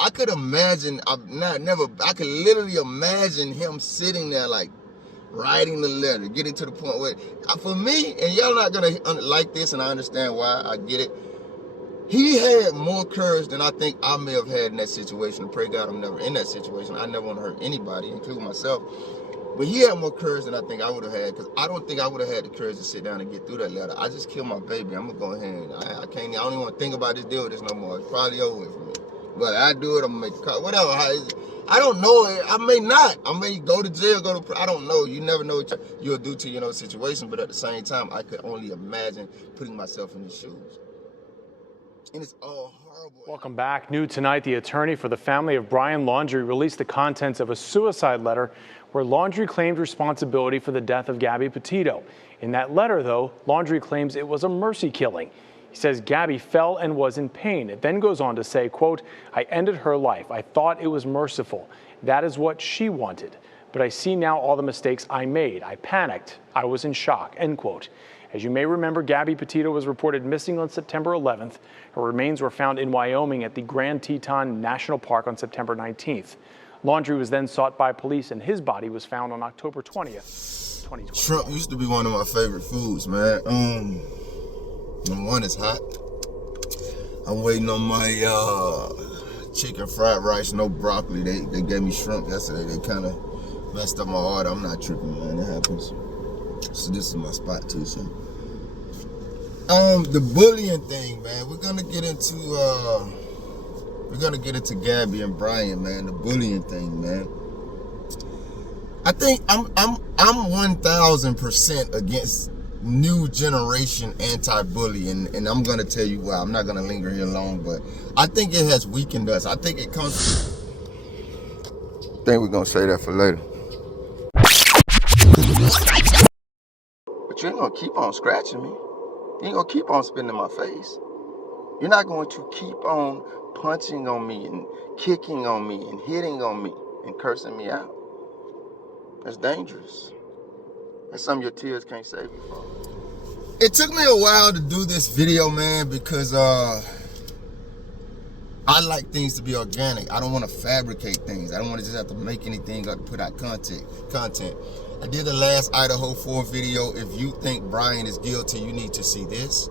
I could imagine, I could literally imagine him sitting there like, writing the letter, getting to the point where, for me, and y'all not gonna like this, and I understand why, I get it. He had more courage than I think I may have had in that situation. Pray God I'm never in that situation. I never want to hurt anybody, including myself. But he had more courage than I think I would have had, because I don't think I would have had the courage to sit down and get through that letter. I just killed my baby. I'm gonna go ahead and I don't even want to think about this deal with this no more. It's probably over with for me. But I do it, I'm gonna make a call. Whatever. I don't know. I may not. I may go to jail, I don't know. You never know what you'll do to your situation, but at the same time, I could only imagine putting myself in his shoes. And it's all horrible. Welcome back. New tonight, the attorney for the family of Brian, Laundrie, released the contents of a suicide letter where Laundrie claimed responsibility for the death of Gabby Petito. In that letter, though, Laundrie claims it was a mercy killing. He says Gabby fell and was in pain. It then goes on to say, quote, "I ended her life. I thought it was merciful. That is what she wanted. But I see now all the mistakes I made. I panicked. I was in shock," end quote. As you may remember, Gabby Petito was reported missing on September 11th. Her remains were found in Wyoming at the Grand Teton National Park on September 19th. Laundrie was then sought by police, and his body was found on October 20th, 2020. Shrimp used to be one of my favorite foods, man. Number one, it's hot. I'm waiting on my chicken fried rice, no broccoli. They gave me shrimp yesterday. They kind of messed up my order. I'm not tripping, man. It happens. So this is my spot too. So, the bullying thing, man. We're gonna get into Gabby and Brian, man. The bullying thing, man. I think I'm 1000% against new generation anti-bullying, and I'm gonna tell you why. I'm not gonna linger here long, but I think it has weakened us. I think it comes. I think we're gonna say that for later. But you ain't gonna keep on scratching me. You ain't gonna keep on spitting in my face. You're not going to keep on punching on me and kicking on me and hitting on me and cursing me out. That's dangerous. That's something your tears can't save you from. It took me a while to do this video, man, because I like things to be organic. I don't want to fabricate things. I don't want to just have to make anything up to put out content. I did the last Idaho 4 video. If you think Brian is guilty, you need to see this.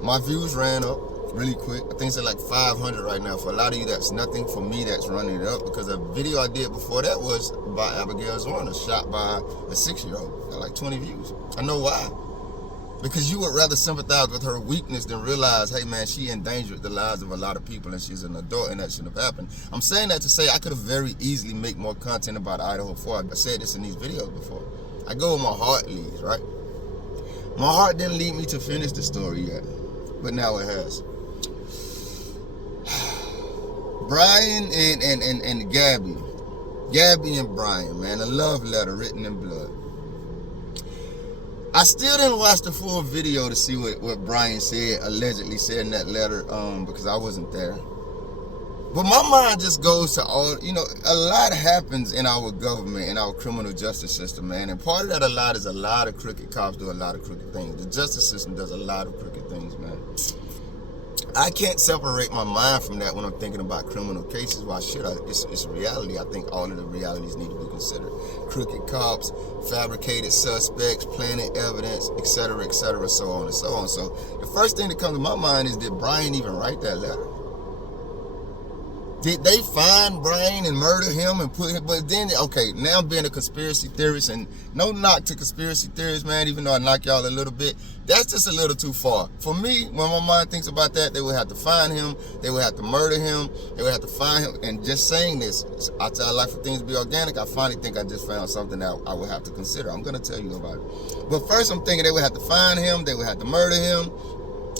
My views ran up really quick. I think it's at like 500 right now. For a lot of you, that's nothing. For me, that's running it up, because the video I did before that was by Abigail Zorna, shot by a 6-year-old. Got like 20 views. I know why. Because you would rather sympathize with her weakness than realize, hey man, she endangered the lives of a lot of people and she's an adult and that shouldn't have happened. I'm saying that to say I could have very easily made more content about Idaho 4. I said this in these videos before. I go where my heart leads, right? My heart didn't lead me to finish the story yet, but now it has. Brian and Gabby and Brian, man, a love letter written in blood. I still didn't watch the full video to see what Brian said, allegedly said in that letter, because I wasn't there. But my mind just goes to all, a lot happens in our government, in our criminal justice system, man. And part of that a lot is a lot of crooked cops do a lot of crooked things. The justice system does a lot of crooked things, man. I can't separate my mind from that when I'm thinking about criminal cases. Why should I? It's a reality. I think all of the realities need to be considered. Crooked cops, fabricated suspects, planted evidence, etc., so on and so on. So the first thing that comes to my mind is, did Brian even write that letter? Did they find Brian and murder him and put him? But then, okay, now being a conspiracy theorist, and no knock to conspiracy theorists, man, even though I knock y'all a little bit, that's just a little too far. For me, when my mind thinks about that, they would have to find him, they would have to murder him, they would have to find him. And just saying this, I like for things to be organic, I finally think I just found something that I would have to consider. I'm gonna tell you about it. But first I'm thinking they would have to find him, they would have to murder him,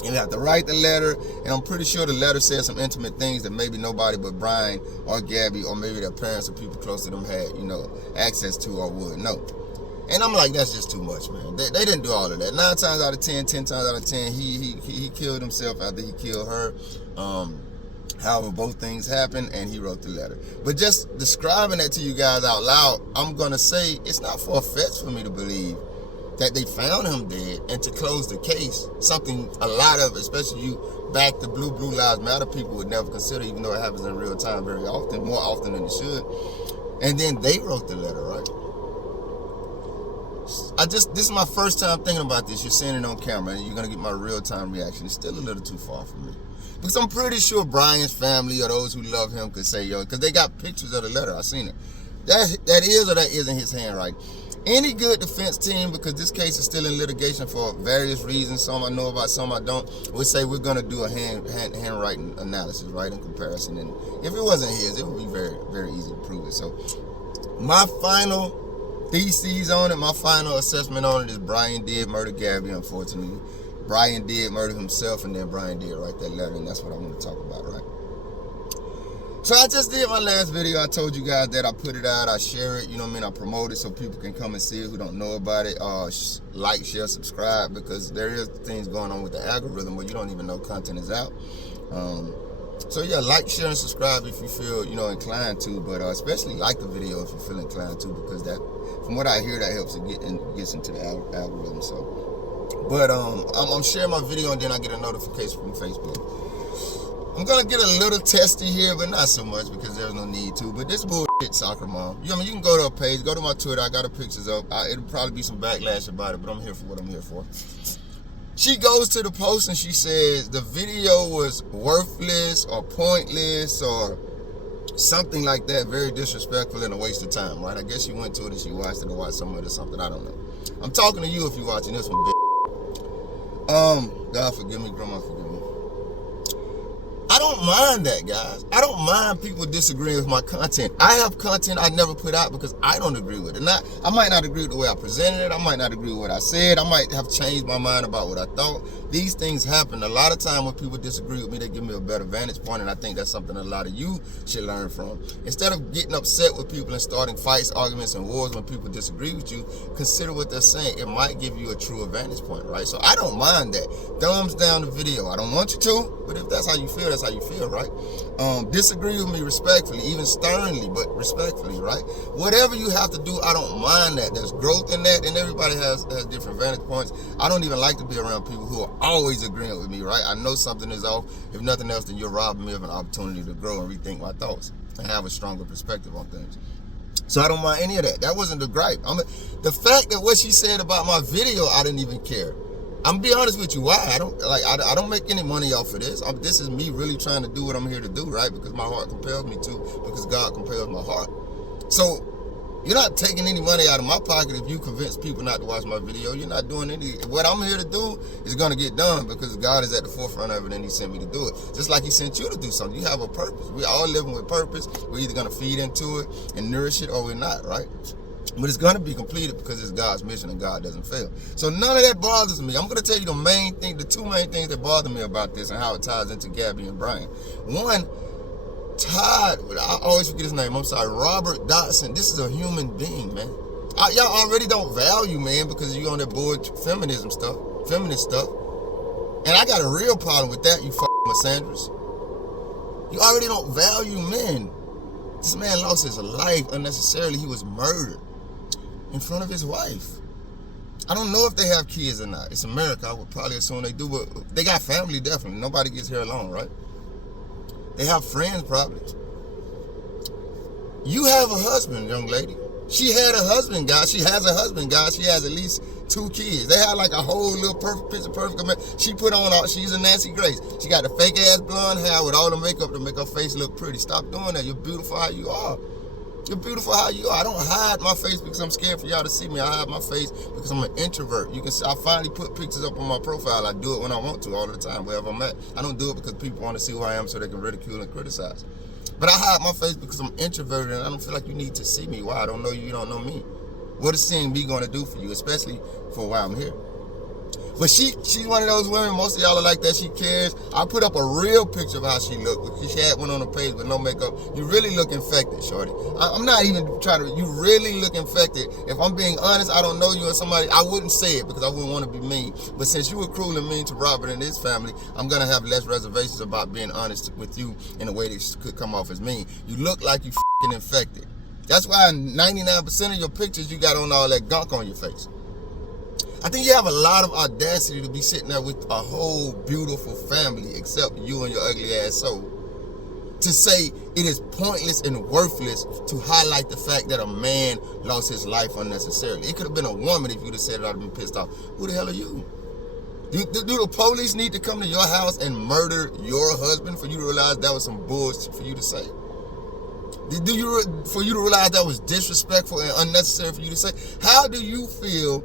and have to write the letter, and I'm pretty sure the letter said some intimate things that maybe nobody but Brian or Gabby or maybe their parents or people close to them had, access to or would know. And I'm like, that's just too much, man. They didn't do all of that. 9 times out of 10, 10 times out of 10, he killed himself after he killed her. However, both things happened, and he wrote the letter. But just describing that to you guys out loud, I'm gonna say it's not far-fetched for me to believe that they found him dead, and to close the case, something a lot of, especially you back the Blue Lives Matter people would never consider, even though it happens in real time very often, more often than it should. And then they wrote the letter, right? This is my first time thinking about this. You're seeing it on camera and you're going to get my real-time reaction. It's still a little too far for me. Because I'm pretty sure Brian's family or those who love him could say, yo, because they got pictures of the letter. I seen it. That is or that isn't his handwriting. Any good defense team, because this case is still in litigation for various reasons, some I know about, some I don't, would say we're going to do a handwriting analysis, right, in comparison. And if it wasn't his, it would be very, very easy to prove it. So my final theses on it, my final assessment on it is Brian did murder Gabby, unfortunately. Brian did murder himself, and then Brian did write that letter, and that's what I want to talk about, right? So I just did my last video. I told you guys that I put it out, I share it, you know what I mean? I promote it so people can come and see it who don't know about it. Like, share, subscribe, because there is things going on with the algorithm where you don't even know content is out. So yeah, like, share, and subscribe if you feel, you know, inclined to, but especially like the video if you feel inclined to, because that, from what I hear, that helps it gets into the algorithm. So, but I'm sharing my video and then I get a notification from Facebook. I'm gonna get a little testy here, but not so much because there's no need to. But this bullshit, soccer mom. You know, I mean, you can go to her page, go to my Twitter. I got her pictures up. It'll probably be some backlash about it, but I'm here for what I'm here for. She goes to the post and she says the video was worthless or pointless or something like that, very disrespectful and a waste of time, right? I guess she went to it and she watched it or watched some of it or something. I don't know. I'm talking to you if you're watching this one, bitch. God forgive me, grandma forgive me. I don't mind that, guys. I don't mind people disagreeing with my content. I have content I never put out because I don't agree with it. I might not agree with the way I presented it. I might not agree with what I said. I might have changed my mind about what I thought. These things happen. A lot of time when people disagree with me, they give me a better vantage point, and I think that's something a lot of you should learn from. Instead of getting upset with people and starting fights, arguments, and wars when people disagree with you, consider what they're saying. It might give you a truer vantage point, right? So I don't mind that. Thumbs down the video. I don't want you to, but if that's how you feel, that's how you feel, right? Disagree with me respectfully, even sternly, but respectfully, right? Whatever you have to do, I don't mind that. There's growth in that, and everybody has different vantage points. I don't even like to be around people who are always agreeing with me, right? I know something is off. If nothing else, then you're robbing me of an opportunity to grow and rethink my thoughts and have a stronger perspective on things. So I don't mind any of that. That wasn't the gripe. The fact that what she said about my video, I didn't even care. I'm be honest with you. Why? I don't make any money off of this. This is me really trying to do what I'm here to do, right? Because my heart compels me to, because God compels my heart. So you're not taking any money out of my pocket if you convince people not to watch my video. You're not doing any. What I'm here to do is going to get done because God is at the forefront of it and he sent me to do it. Just like he sent you to do something. You have a purpose. We're all living with purpose. We're either going to feed into it and nourish it or we're not, right? But it's going to be completed because it's God's mission and God doesn't fail. So none of that bothers me. I'm going to tell you the two main things that bother me about this and how it ties into Gabby and Brian. One, Todd, I always forget his name, I'm sorry, Robert Dotson. This is a human being, man. Y'all already don't value, man, because you on that board feminist stuff. And I got a real problem with that, you fucking misandrous. You already don't value men. This man lost his life unnecessarily. He was murdered in front of his wife. I don't know if they have kids or not. It's America. I would probably assume they do, but they got family, definitely. Nobody gets here alone, right? They have friends, probably. You have a husband, young lady. She had a husband, guys. She has a husband, guys. She has at least 2 kids. They had like a whole little perfect picture. She put on she's a Nancy Grace. She got the fake ass blonde hair with all the makeup to make her face look pretty. Stop doing that. You're beautiful how you are. You're beautiful how you are. I don't hide my face because I'm scared for y'all to see me. I hide my face because I'm an introvert. You can see I finally put pictures up on my profile. I do it when I want to all the time, wherever I'm at. I don't do it because people want to see who I am so they can ridicule and criticize. But I hide my face because I'm introverted and I don't feel like you need to see me. Why? I don't know you, you don't know me. What is seeing me going to do for you, especially for why I'm here? But she's one of those women, most of y'all are like that, she cares. I put up a real picture of how she looked. She had one on the page with no makeup. You really look infected, shorty. I'm not even trying to, you really look infected. If I'm being honest, I don't know you or somebody, I wouldn't say it because I wouldn't want to be mean. But since you were cruel and mean to Robert and his family, I'm going to have less reservations about being honest with you in a way that could come off as mean. You look like you f***ing infected. That's why 99% of your pictures, you got on all that gunk on your face. I think you have a lot of audacity to be sitting there with a whole beautiful family except you and your ugly ass soul. To say it is pointless and worthless to highlight the fact that a man lost his life unnecessarily. It could have been a woman if you'd have said it, I'd have been pissed off. Who the hell are you? Do the police need to come to your house and murder your husband for you to realize that was some bullshit for you to say? For you to realize that was disrespectful and unnecessary for you to say? How do you feel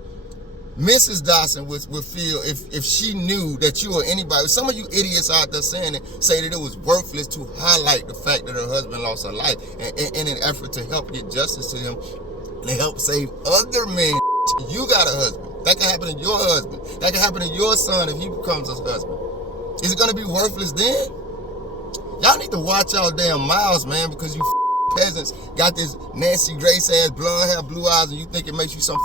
Mrs. Dawson would feel if she knew that you or anybody, some of you idiots out there saying it, say that it was worthless to highlight the fact that her husband lost her life in an effort to help get justice to him and help save other men? You got a husband. That can happen to your husband. That can happen to your son if he becomes a husband. Is it going to be worthless then? Y'all need to watch y'all damn mouths, man, because you peasants got this Nancy Grace ass blonde hair, blue eyes, and you think it makes you some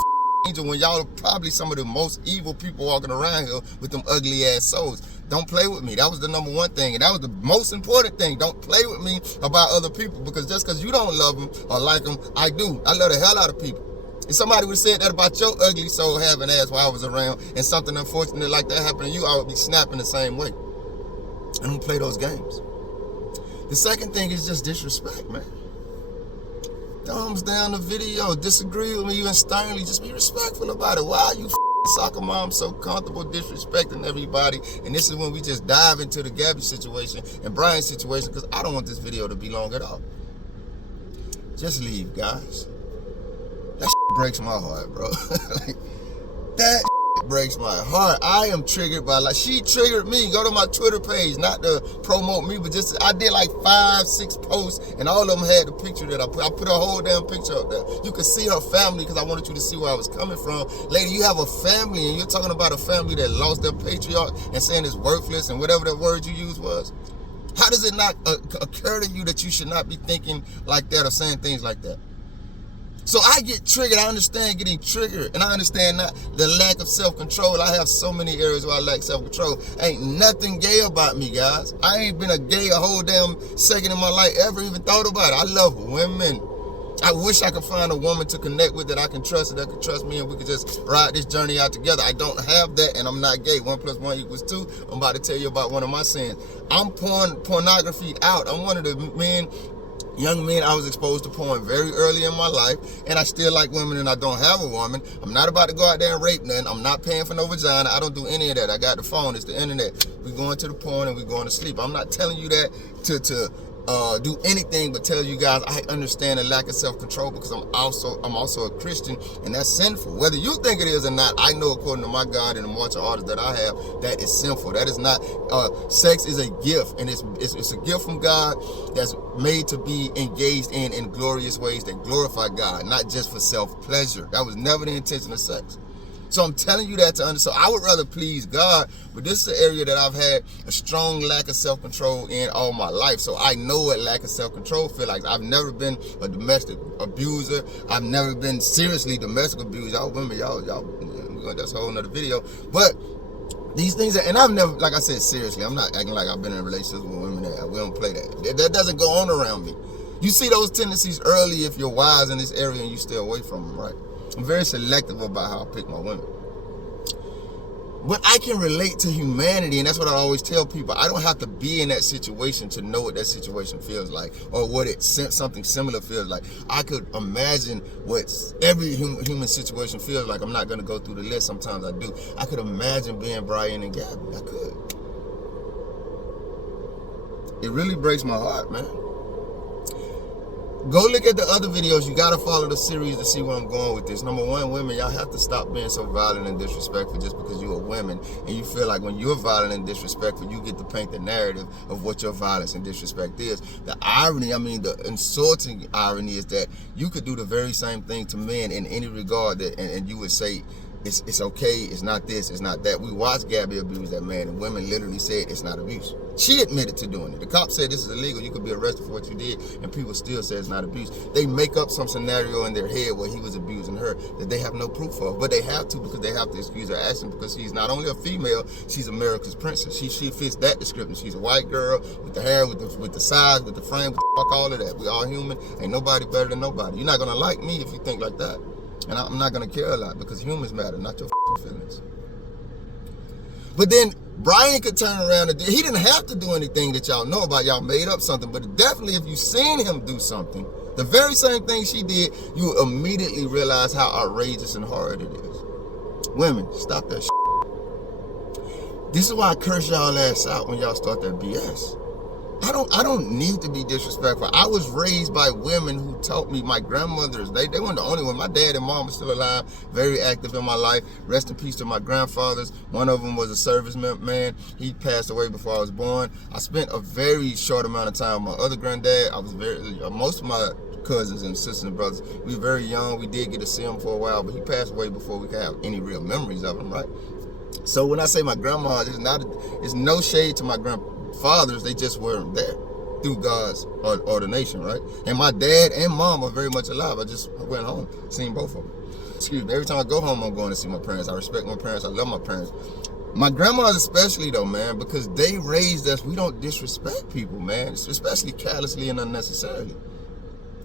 angel when y'all are probably some of the most evil people walking around here with them ugly ass souls. Don't play with me. That was the number one thing, and that was the most important thing. Don't play with me about other people, because just because you don't love them or like them, I do. I love the hell out of people. If somebody would have said that about your ugly soul having ass while I was around and something unfortunate like that happened to you, I would be snapping the same way. I don't play those games. The second thing is just disrespect, man. Thumbs down the video. Disagree with me even sternly. Just be respectful about it. Why are you soccer mom so comfortable disrespecting everybody? And this is when we just dive into the Gabby situation and Brian situation, because I don't want this video to be long at all. Just leave, guys. That breaks my heart, bro. Like, that breaks my heart. I am triggered by, like, she triggered me. Go to my Twitter page, not to promote me, but just, I did like 5-6 posts, and all of them had the picture that I put a whole damn picture up there. You could see her family, because I wanted you to see where I was coming from. Lady, you have a family, and you're talking about a family that lost their patriarch and saying it's worthless and whatever that word you used was. How does it not occur to you that you should not be thinking like that or saying things like that? So I get triggered. I understand getting triggered, and I understand not the lack of self-control. I have so many areas where I lack self-control. Ain't nothing gay about me, guys. I ain't been a gay a whole damn second in my life, ever even thought about it. I love women. I wish I could find a woman to connect with that I can trust, that could trust me, and we could just ride this journey out together. I don't have that, and I'm not gay. 1 + 1 = 2. I'm about to tell you about one of my sins. I'm pornography out. I'm one of the young men, I was exposed to porn very early in my life, and I still like women, and I don't have a woman. I'm not about to go out there and rape nothing. I'm not paying for no vagina. I don't do any of that. I got the phone. It's the internet. We going to the porn and we going to sleep. I'm not telling you that to do anything but tell you guys I understand the lack of self-control, because I'm also a Christian, and that's sinful. Whether you think it is or not, I know according to my God and the martial artists that I have, that is sinful. That is not, sex is a gift, and it's a gift from God that's made to be engaged in glorious ways that glorify God, not just for self-pleasure. That was never the intention of sex. So I'm telling you that to understand. So I would rather please God, but this is an area that I've had a strong lack of self-control in all my life. So I know what lack of self-control feel like. I've never been a domestic abuser. I've never been seriously domestic abused. Y'all women, y'all, that's a whole nother video. But these things, and I've never, like I said, seriously, I'm not acting like I've been in relationships with women that we don't play that. That doesn't go on around me. You see those tendencies early if you're wise in this area and you stay away from them, right? I'm very selective about how I pick my women. But I can relate to humanity, and that's what I always tell people. I don't have to be in that situation to know what that situation feels like, or what something similar feels like. I could imagine what every human situation feels like. I'm not going to go through the list. Sometimes I do. I could imagine being Brian and Gabby. I could. It really breaks my heart, man. Go look at the other videos. You got to follow the series to see where I'm going with this. Number one, women, y'all have to stop being so violent and disrespectful just because you're a woman and you feel like when you're violent and disrespectful, you get to paint the narrative of what your violence and disrespect is. The irony, the insulting irony is that you could do the very same thing to men in any regard, and you would say, it's okay, it's not this, it's not that. We watched Gabby abuse that man, and women literally said it's not abuse. She admitted to doing it. The cop said this is illegal, you could be arrested for what you did, and people still say it's not abuse. They make up some scenario in their head where he was abusing her that they have no proof of, but they have to, because they have to excuse her action, because she's not only a female, she's America's princess. She fits that description. She's a white girl with the hair, with the size, with the frame, with the fuck all of that. We all human. Ain't nobody better than nobody. You're not gonna like me if you think like that. And I'm not going to care a lot, because humans matter, not your feelings. But then Brian could turn around and he didn't have to do anything that y'all know about. Y'all made up something, but definitely if you seen him do something, the very same thing she did, you immediately realize how outrageous and hard it is. Women, stop that shit. This is why I curse y'all ass out when y'all start that BS. I don't need to be disrespectful. I was raised by women who taught me. My grandmothers, they weren't the only one. My dad and mom are still alive, very active in my life. Rest in peace to my grandfathers. One of them was a serviceman. He passed away before I was born. I spent a very short amount of time with my other granddad. Most of my cousins and sisters and brothers, we were very young. We did get to see him for a while, but he passed away before we could have any real memories of him, right? So when I say my grandma, it's no shade to my grandfathers, they just weren't there through God's ordination, right? And my dad and mom are very much alive. I went home, seen both of them. Excuse me, every time I go home, I'm going to see my parents. I respect my parents, I love my parents. My grandmas especially though, man, because they raised us, we don't disrespect people, man, especially callously and unnecessarily.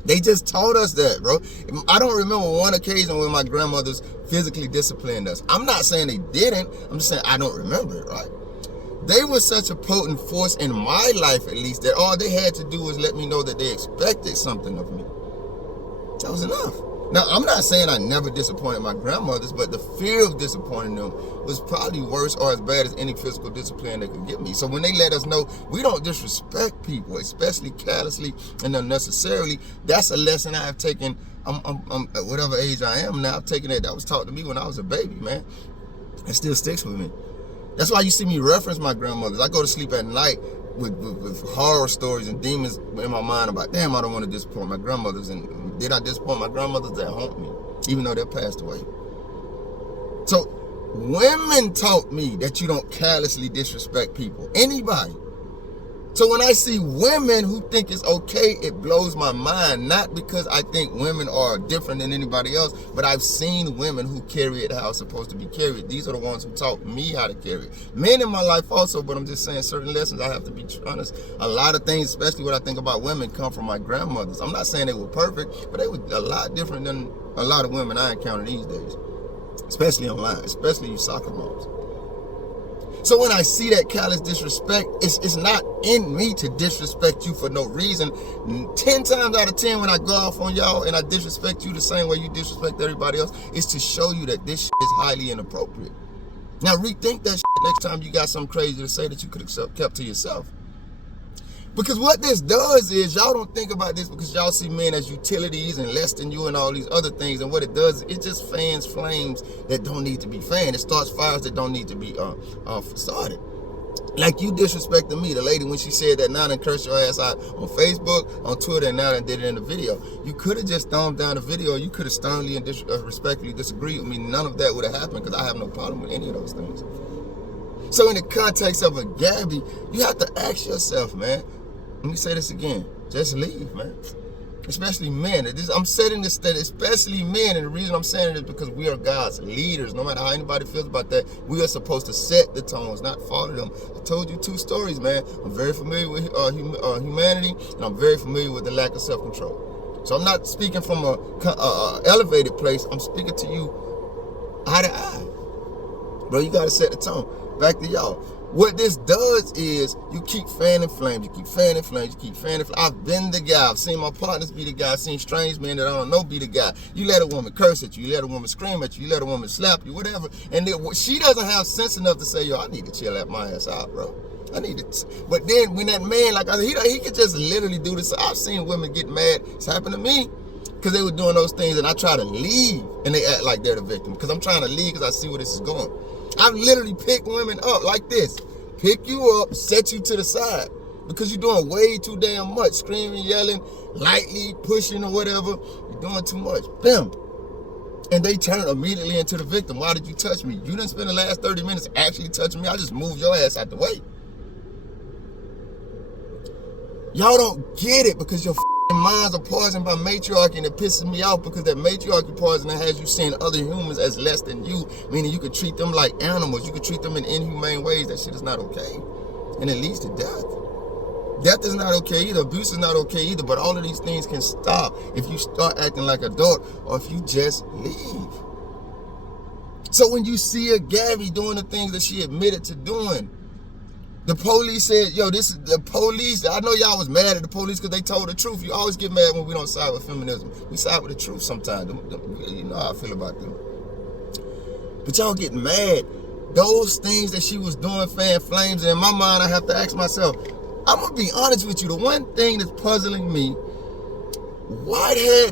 They just taught us that, bro. I don't remember one occasion when my grandmothers physically disciplined us. I'm not saying they didn't. I'm just saying I don't remember it, right? They were such a potent force in my life, at least, that all they had to do was let me know that they expected something of me. That was enough. Now, I'm not saying I never disappointed my grandmothers, but the fear of disappointing them was probably worse or as bad as any physical discipline they could give me. So when they let us know we don't disrespect people, especially callously and unnecessarily, that's a lesson I have taken. I'm at whatever age I am now, I've taken that was taught to me when I was a baby, man. It still sticks with me. That's why you see me reference my grandmothers. I go to sleep at night with horror stories and demons in my mind about, damn, I don't want to disappoint my grandmothers. And did I disappoint my grandmothers? That haunt me, even though they passed away. So women taught me that you don't callously disrespect people, anybody. So when I see women who think it's okay, it blows my mind. Not because I think women are different than anybody else, but I've seen women who carry it how it's supposed to be carried. These are the ones who taught me how to carry it. Men in my life also, but I'm just saying certain lessons, I have to be honest. A lot of things, especially what I think about women, come from my grandmothers. I'm not saying they were perfect, but they were a lot different than a lot of women I encounter these days. Especially online, especially you soccer moms. So when I see that callous disrespect, it's not in me to disrespect you for no reason. 10 times out of 10 when I go off on y'all and I disrespect you the same way you disrespect everybody else, it's to show you that this shit is highly inappropriate. Now rethink that shit next time you got something crazy to say that you could have kept to yourself. Because what this does is, y'all don't think about this because y'all see men as utilities and less than you and all these other things. And what it does, it just fans flames that don't need to be fanned. It starts fires that don't need to be started. Like you disrespecting me, the lady when she said that now and cursed your ass out on Facebook, on Twitter, and now and did it in the video. You could have just thumbed down the video. You could have sternly and respectfully disagreed with me. None of that would have happened because I have no problem with any of those things. So in the context of a Gabby, you have to ask yourself, man, let me say this again, just leave, man. Especially men. I'm setting this state, especially men, and the reason I'm saying it is because we are God's leaders. No matter how anybody feels about that, we are supposed to set the tones, not follow them. I told you 2 stories, man. I'm very familiar with humanity, and I'm very familiar with the lack of self-control. So I'm not speaking from a elevated place. I'm speaking to you eye to eye. Bro, you got to set the tone. Back to y'all. What this does is you keep fanning flames, you keep fanning flames, you keep fanning flames. I've been the guy. I've seen my partners be the guy. I've seen strange men that I don't know be the guy. You let a woman curse at you. You let a woman scream at you. You let a woman slap you, whatever. And then she doesn't have sense enough to say, yo, I need to chill at my ass out, bro. I need to. But then when that man, like I said, he could just literally do this. I've seen women get mad. It's happened to me. Because they were doing those things and I try to leave and they act like they're the victim. Because I'm trying to leave because I see where this is going. I've literally picked women up like this. Pick you up, set you to the side. Because you're doing way too damn much. Screaming, yelling, lightly pushing or whatever. You're doing too much. Bam. And they turn immediately into the victim. Why did you touch me? You didn't spend the last 30 minutes actually touching me. I just moved your ass out the way. Y'all don't get it because your minds are poisoned by matriarchy, and it pisses me off because that matriarchy poisoning has you seeing other humans as less than you, meaning you could treat them like animals, you could treat them in inhumane ways. That shit is not okay, and it leads to death. Death is not okay either, abuse is not okay either, but all of these things can stop if you start acting like an adult or if you just leave. So when you see a Gabby doing the things that she admitted to doing, the police said, yo, this is the police. I know y'all was mad at the police because they told the truth. You always get mad when we don't side with feminism. We side with the truth sometimes. You know how I feel about them. But y'all get mad. Those things that she was doing, fan flames, and in my mind, I have to ask myself, I'm going to be honest with you. The one thing that's puzzling me, why is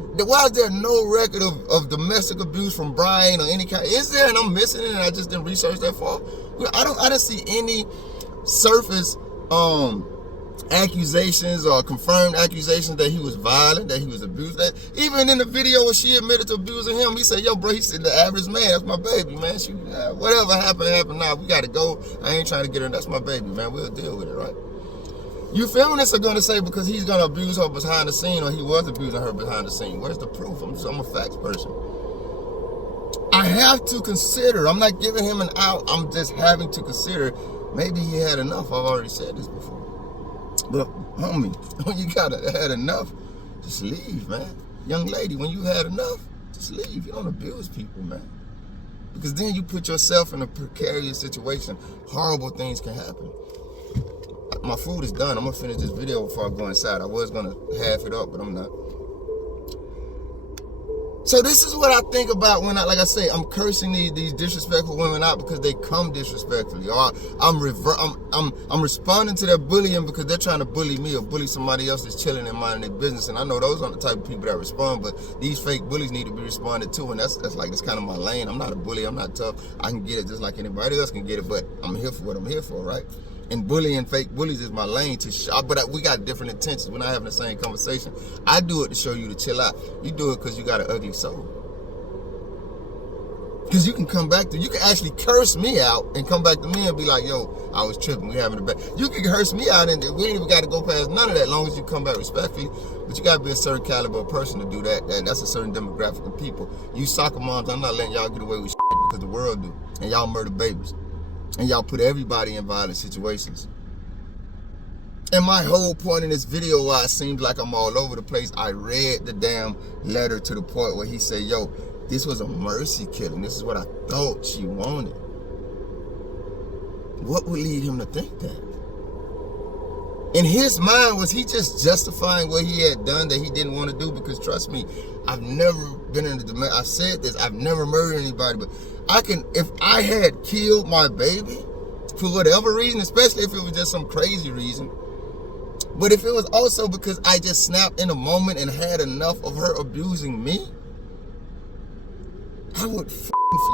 there no record of domestic abuse from Brian or any kind? Is there, and I'm missing it, and I just didn't research that far? I didn't see any surface accusations or confirmed accusations that he was violent, that he was abused. That even in the video where she admitted to abusing him, he said, yo, bro, he said, the average man, that's my baby, man. Whatever happened now. We got to go. I ain't trying to get her. That's my baby, man. We'll deal with it, right? You feminists are going to say because he's going to abuse her behind the scene, or he was abusing her behind the scene. Where's the proof? I'm a facts person. I have to consider. I'm not giving him an out. I'm just having to consider. Maybe he had enough. I've already said this before. But, homie, when you had enough, just leave, man. Young lady, when you had enough, just leave. You don't abuse people, man. Because then you put yourself in a precarious situation. Horrible things can happen. My food is done. I'm going to finish this video before I go inside. I was going to half it up, but I'm not. So this is what I think about when like I say, I'm cursing these disrespectful women out because they come disrespectfully, or I'm responding to their bullying because they're trying to bully me or bully somebody else that's chilling and minding their business. And I know those aren't the type of people that respond, but these fake bullies need to be responded to, and that's kind of my lane. I'm not a bully. I'm not tough. I can get it just like anybody else can get it, but I'm here for what I'm here for, right? And bullying fake bullies is my lane but we got different intentions. We're not having the same conversation. I do it to show you to chill out. You do it because you got an ugly soul. Because you can come back you can actually curse me out and come back to me and be like, yo, I was tripping, we having a bad. You can curse me out and we ain't even got to go past none of that as long as you come back respectfully. But you got to be a certain caliber of person to do that. That's a certain demographic of people. You soccer moms, I'm not letting y'all get away with shit because the world do. And y'all murder babies. And y'all put everybody in violent situations. And my whole point in this video, why it seems like I'm all over the place, I read the damn letter to the point where he said, yo, this was a mercy killing. This is what I thought she wanted. What would lead him to think that? In his mind, was he just justifying what he had done that he didn't want to do? Because trust me, I've never been in the, I said this, I've never murdered anybody, but if I had killed my baby for whatever reason, especially if it was just some crazy reason, but if it was also because I just snapped in a moment and had enough of her abusing me, I would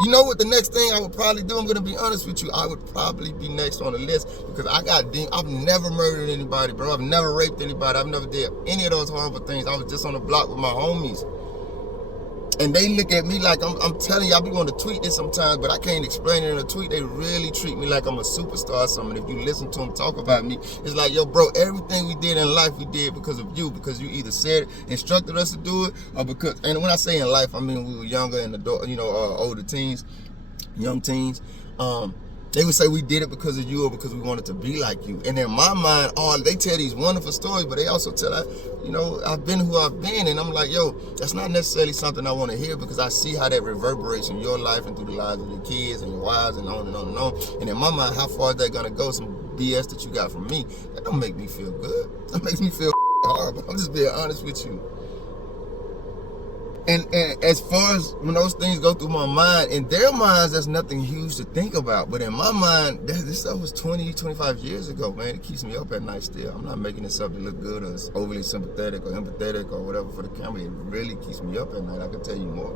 you know what the next thing I would probably do? I'm going to be honest with you. I would probably be next on the list because I've never murdered anybody, bro. I've never raped anybody. I've never did any of those horrible things. I was just on the block with my homies. And they look at me like, I'm telling you, I be wanting to tweet this sometimes, but I can't explain it in a tweet. They really treat me like I'm a superstar or something. If you listen to them talk about me, it's like, yo, bro, everything we did in life, we did because of you. Because you either said it, instructed us to do it, or because, and when I say in life, I mean we were younger and adult, older teens, young teens. They would say we did it because of you or because we wanted to be like you. And in my mind, they tell these wonderful stories, but they also tell, I've been who I've been. And I'm like, yo, that's not necessarily something I want to hear because I see how that reverberates in your life and through the lives of your kids and your wives and on and on and on. And in my mind, how far is that going to go? Some BS that you got from me, that don't make me feel good. That makes me feel horrible. I'm just being honest with you. And as far as when those things go through my mind, in their minds, that's nothing huge to think about. But in my mind, this stuff was 20, 25 years ago, man. It keeps me up at night still. I'm not making this up to look good or it's overly sympathetic or empathetic or whatever for the camera. It really keeps me up at night. I can tell you more.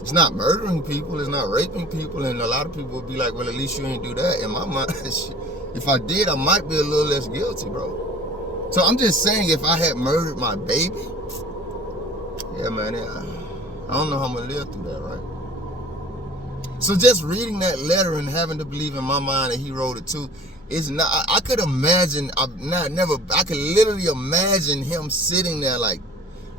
It's not murdering people. It's not raping people. And a lot of people would be like, well, at least you ain't do that. In my mind, if I did, I might be a little less guilty, bro. So I'm just saying, if I had murdered my baby, yeah, man, I don't know how I'm going to live through that, right? So just reading that letter and having to believe in my mind that he wrote it too, is not, I could imagine, I could literally imagine him sitting there like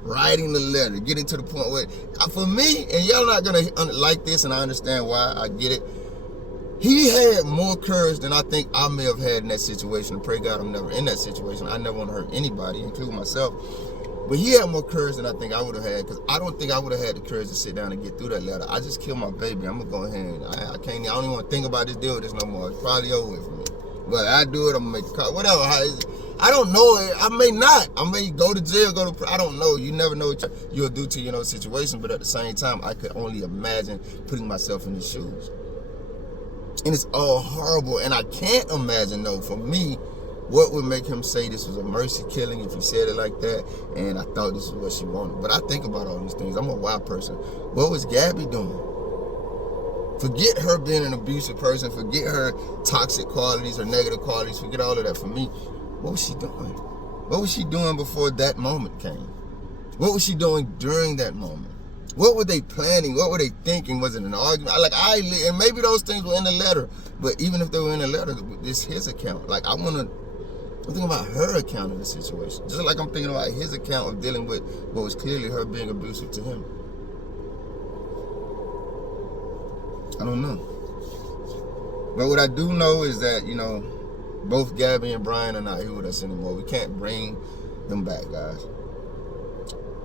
writing the letter, getting to the point where, for me, and y'all not going to like this and I understand why, I get it, he had more courage than I think I may have had in that situation. Pray God I'm never in that situation. I never want to hurt anybody, including myself. But he had more courage than I think I would have had, because I don't think I would have had the courage to sit down and get through that letter. I just killed my baby. I'm gonna go ahead and I don't even want to think about this deal with this no more. It's probably over with for me. But I do it, I'm gonna make a call. Whatever. I don't know. I may not. I may go to jail, I don't know. You never know what you'll do to situation. But at the same time, I could only imagine putting myself in his shoes. And it's all horrible. And I can't imagine, though, for me, what would make him say this was a mercy killing if he said it like that, and I thought this is what she wanted. But I think about all these things. I'm a wild person. What was Gabby doing? Forget her being an abusive person. Forget her toxic qualities, her negative qualities. Forget all of that. For me, what was she doing? What was she doing before that moment came? What was she doing during that moment? What were they planning? What were they thinking? Was it an argument? And maybe those things were in the letter. But even if they were in the letter, it's his account. I'm thinking about her account of the situation. Just like I'm thinking about his account of dealing with what was clearly her being abusive to him. I don't know. But what I do know is that, both Gabby and Brian are not here with us anymore. We can't bring them back, guys.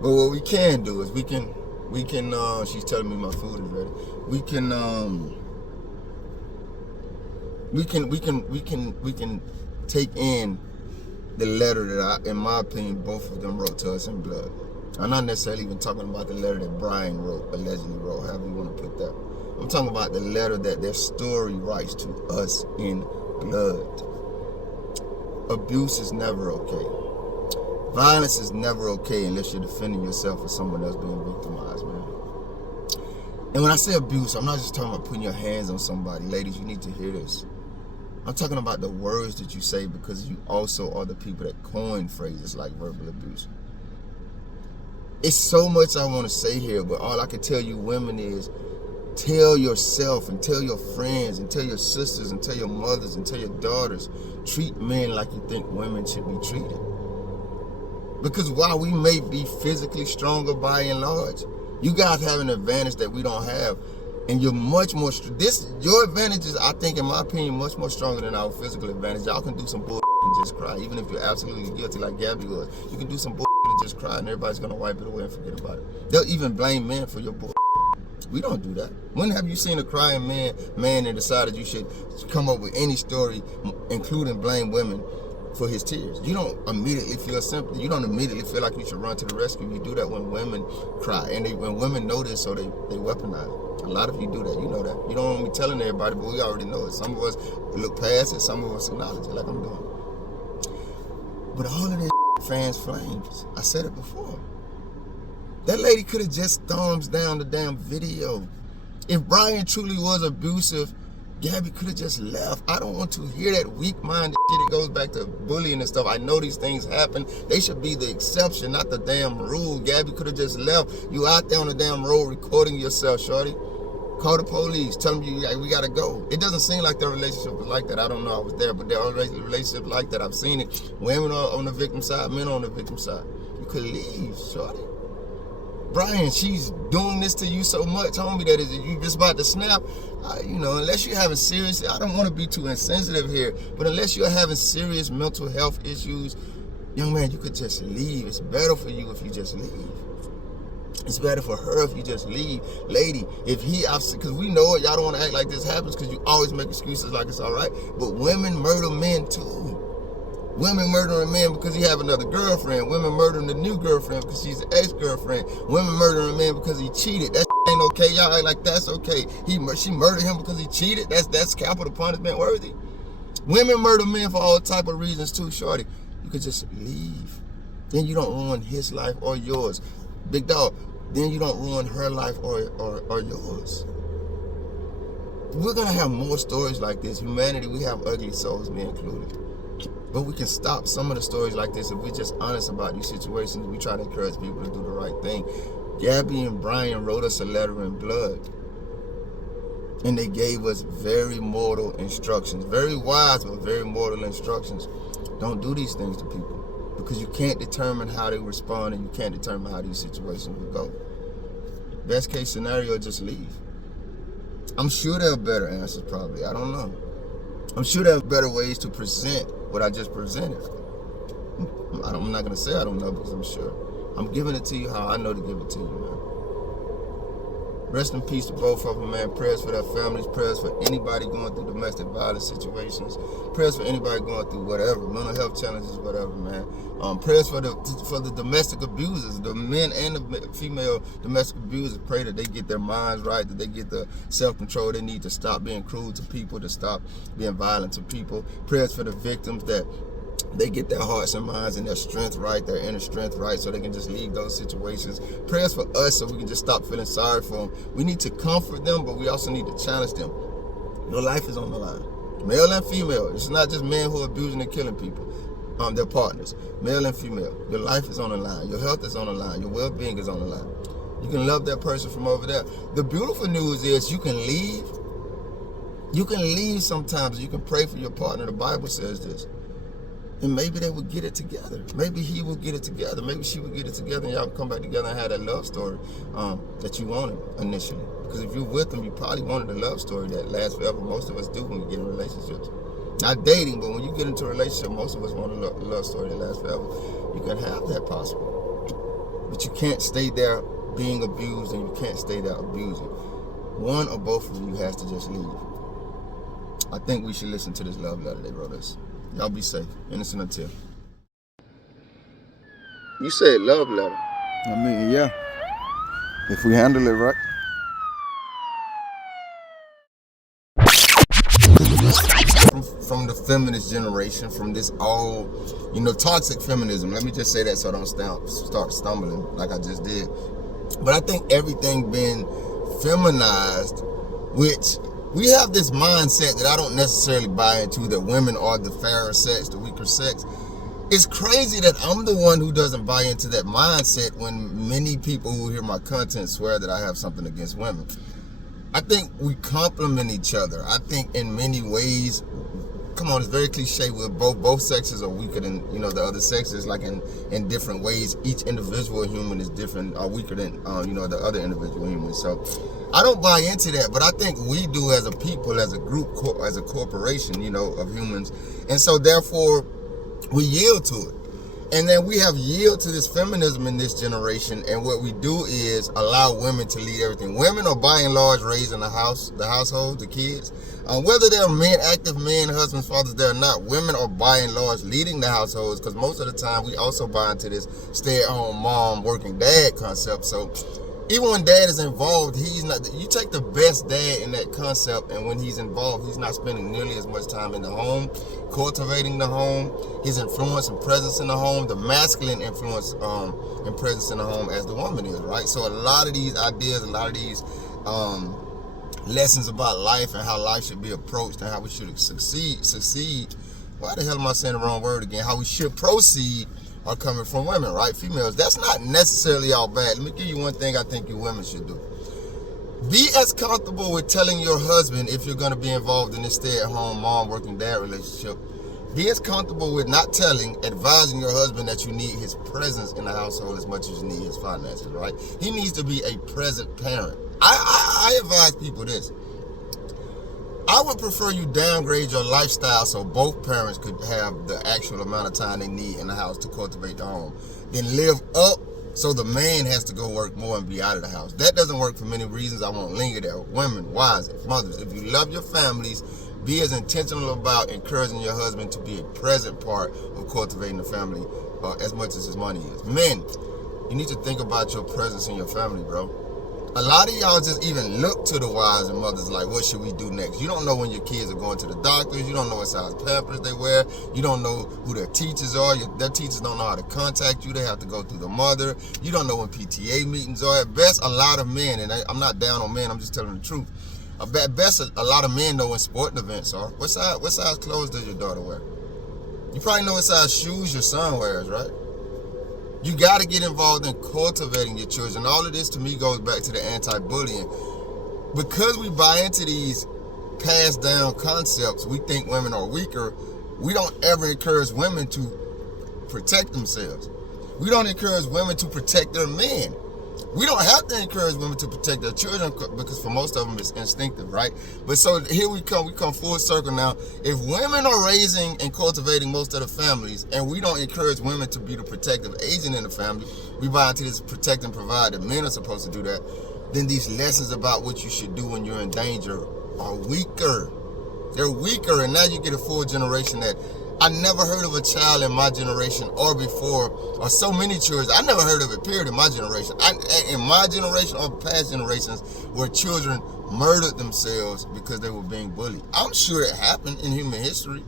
But what we can do is we can, she's telling me my food is ready. We can take in the letter that in my opinion, both of them wrote to us in blood. I'm not necessarily even talking about the letter that Brian allegedly wrote, however you want to put that. I'm talking about the letter that their story writes to us in blood. Abuse is never okay. Violence is never okay unless you're defending yourself or someone else being victimized, man. And when I say abuse, I'm not just talking about putting your hands on somebody. Ladies, you need to hear this. I'm talking about the words that you say, because you also are the people that coin phrases like verbal abuse. It's so much I want to say here, but all I can tell you women is tell yourself and tell your friends and tell your sisters and tell your mothers and tell your daughters, treat men like you think women should be treated. Because while we may be physically stronger by and large, you guys have an advantage that we don't have. And you're much more, your advantage is, I think, in my opinion, much more stronger than our physical advantage. Y'all can do some bullshit and just cry, even if you're absolutely guilty like Gabby was. You can do some bullshit and just cry, and everybody's going to wipe it away and forget about it. They'll even blame men for your bullshit. We don't do that. When have you seen a crying man and decided you should come up with any story, including blame women for his tears? You don't immediately feel sympathy. You don't immediately feel like you should run to the rescue. You do that when women cry. And when women know this, so they weaponize it. A lot of you do that. You know that. You don't want me telling everybody, but we already know it. Some of us look past it. Some of us acknowledge it like I'm doing. But all of this fans flames. I said it before. That lady could have just thumbs down the damn video. If Brian truly was abusive, Gabby could have just left. I don't want to hear that weak-minded shit. It goes back to bullying and stuff. I know these things happen. They should be the exception, not the damn rule. Gabby could have just left. You out there on the damn road recording yourself, shorty. Call the police. Tell them we gotta go. It doesn't seem like their relationship was like that. I don't know. I was there, but there are relationships like that. I've seen it. Women are on the victim side, men are on the victim side. You could leave, shorty. Brian, she's doing this to you so much, homie, that is, you just about to snap. Unless you're having serious, I don't want to be too insensitive here, but unless you're having serious mental health issues, young man, you could just leave. It's better for you if you just leave. It's better for her if you just leave. Lady, because we know it, y'all don't want to act like this happens because you always make excuses like it's all right, but women murder men too. Women murdering men because he have another girlfriend. Women murdering the new girlfriend because she's an ex-girlfriend. Women murdering a man because he cheated. That ain't okay. Y'all act like that's okay. She murdered him because he cheated. That's capital punishment worthy. Women murder men for all type of reasons too, shorty. You could just leave. Then you don't ruin his life or yours. Big dog, then you don't ruin her life or yours. We're going to have more stories like this. Humanity, we have ugly souls, me included. But we can stop some of the stories like this if we're just honest about these situations. We try to encourage people to do the right thing. Gabby and Brian wrote us a letter in blood. And they gave us very mortal instructions. Very wise, but very mortal instructions. Don't do these things to people. Because you can't determine how they respond and you can't determine how these situations will go. Best case scenario, just leave. I'm sure there are better answers probably. I don't know. I'm sure there are better ways to present what I just presented. I'm not going to say I don't know because I'm sure. I'm giving it to you how I know to give it to you, man. Rest in peace to both of them, man. Prayers for their families. Prayers for anybody going through domestic violence situations. Prayers for anybody going through whatever, mental health challenges, whatever, man. Prayers for the domestic abusers, the men and the female domestic abusers. Pray that they get their minds right, that they get the self-control they need to stop being cruel to people, to stop being violent to people. Prayers for the victims, that they get their hearts and minds and their strength right, their inner strength right, so they can just leave those situations. Prayers for us so we can just stop feeling sorry for them. We need to comfort them, but we also need to challenge them. Your life is on the line. Male and female. It's not just men who are abusing and killing people, their partners. Male and female. Your life is on the line. Your health is on the line. Your well-being is on the line. You can love that person from over there. The beautiful news is you can leave. You can leave sometimes. You can pray for your partner. The Bible says this. And maybe they would get it together. Maybe he will get it together. Maybe she will get it together, and y'all can come back together and have that love story that you wanted initially. Because if you're with them, you probably wanted a love story that lasts forever. Most of us do when we get in relationships. Not dating, but when you get into a relationship, most of us want a love story that lasts forever. You can have that possible. But you can't stay there being abused, and you can't stay there abusing. One or both of you has to just leave. I think we should listen to this love letter they wrote us. Y'all be safe. Innocent until. You said love letter. I mean, yeah. If we handle it right. From the feminist generation, from this all, toxic feminism. Let me just say that so I don't start stumbling like I just did. But I think everything been feminized, which we have this mindset that I don't necessarily buy into, that women are the fairer sex, the weaker sex. It's crazy that I'm the one who doesn't buy into that mindset when many people who hear my content swear that I have something against women. I think we complement each other. I think in many ways, come on, it's very cliche, where both sexes are weaker than the other sexes, like in different ways. Each individual human is different, or weaker than the other individual human. So I don't buy into that, but I think we do as a people, as a group, as a corporation, of humans. And so therefore we yield to it. And then we have yielded to this feminism in this generation, and what we do is allow women to lead everything. Women are by and large raising the household, the kids. Whether they're men, active men, husbands, fathers, they're not, women are by and large leading the households, because most of the time we also buy into this stay-at-home mom, working dad concept. So even when dad is involved, he's not. You take the best dad in that concept, and when he's involved, he's not spending nearly as much time in the home, cultivating the home, his influence and presence in the home, the masculine influence and presence in the home as the woman is, right? So a lot of these ideas, a lot of these lessons about life and how life should be approached and how we should succeed. Why the hell am I saying the wrong word again? How we should proceed are coming from women, right? Females. That's not necessarily all bad. Let me give you one thing I think you women should do. Be as comfortable with telling your husband, if you're going to be involved in this stay-at-home mom, working dad relationship, be as comfortable with not advising your husband that you need his presence in the household as much as you need his finances, right? He needs to be a present parent. I advise people this. I would prefer you downgrade your lifestyle so both parents could have the actual amount of time they need in the house to cultivate the home, than live up so the man has to go work more and be out of the house. That doesn't work for many reasons. I won't linger there. Women, wives, mothers, if you love your families, be as intentional about encouraging your husband to be a present part of cultivating the family as much as his money is. Men, you need to think about your presence in your family, bro. A lot of y'all just even look to the wives and mothers like, what should we do next? You don't know when your kids are going to the doctors. You don't know what size Pampers they wear. You don't know who their teachers are. Their teachers don't know how to contact you. They have to go through the mother. You don't know when PTA meetings are. At best, a lot of men, and I'm not down on men, I'm just telling the truth. At best, a lot of men know when sporting events are. What size clothes does your daughter wear? You probably know what size shoes your son wears, right? You got to get involved in cultivating your children. All of this to me goes back to the anti-bullying. Because we buy into these passed down concepts, we think women are weaker. We don't ever encourage women to protect themselves. We don't encourage women to protect their men. We don't have to encourage women to protect their children because for most of them it's instinctive, right? But so here we come full circle now. If women are raising and cultivating most of the families, and we don't encourage women to be the protective agent in the family, we buy into this protect and provide that men are supposed to do that, then these lessons about what you should do when you're in danger are weaker. They're weaker, and now you get a full generation that I never heard of a child in my generation or before, or so many children. I never heard of it, period, in my generation. In my generation or past generations where children murdered themselves because they were being bullied. I'm sure it happened in human history,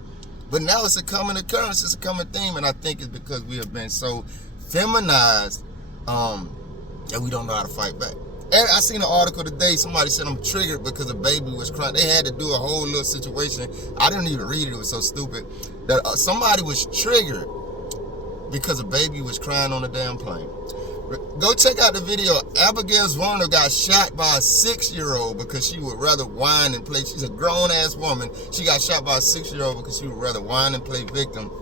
but now it's a common occurrence, it's a common theme, and I think it's because we have been so feminized that we don't know how to fight back. And I seen an article today, somebody said I'm triggered because a baby was crying. They had to do a whole little situation. I didn't even read it, it was so stupid. That somebody was triggered because a baby was crying on a damn plane. Go check out the video. Abigail Warner got shot by a 6-year-old because she would rather whine and play. She's a grown-ass woman. She got shot by a 6-year-old because she would rather whine and play victim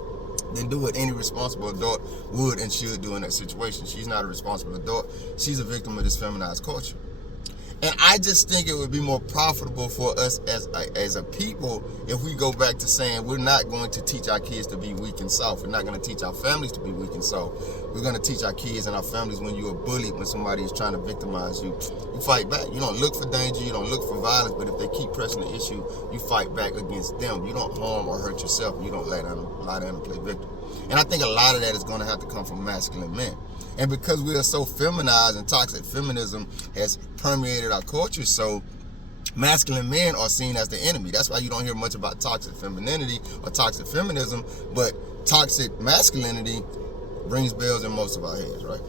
than do what any responsible adult would and should do in that situation. She's not a responsible adult. She's a victim of this feminized culture. And I just think it would be more profitable for us as a people if we go back to saying we're not going to teach our kids to be weak and soft. We're not going to teach our families to be weak and soft. We're going to teach our kids and our families when you are bullied, when somebody is trying to victimize you, you fight back. You don't look for danger, you don't look for violence, but if they keep pressing the issue, you fight back against them. You don't harm or hurt yourself, and you don't lie down and play victim. And I think a lot of that is going to have to come from masculine men. And because we are so feminized and toxic feminism has permeated our culture, so masculine men are seen as the enemy. That's why you don't hear much about toxic femininity or toxic feminism, but toxic masculinity rings bells in most of our heads, right?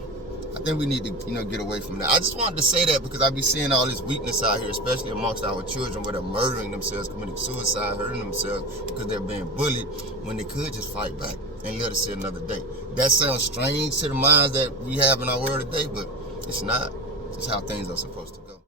I think we need to, get away from that. I just wanted to say that because I be seeing all this weakness out here, especially amongst our children, where they're murdering themselves, committing suicide, hurting themselves because they're being bullied, when they could just fight back and let us see another day. That sounds strange to the minds that we have in our world today, but it's not. It's how things are supposed to go.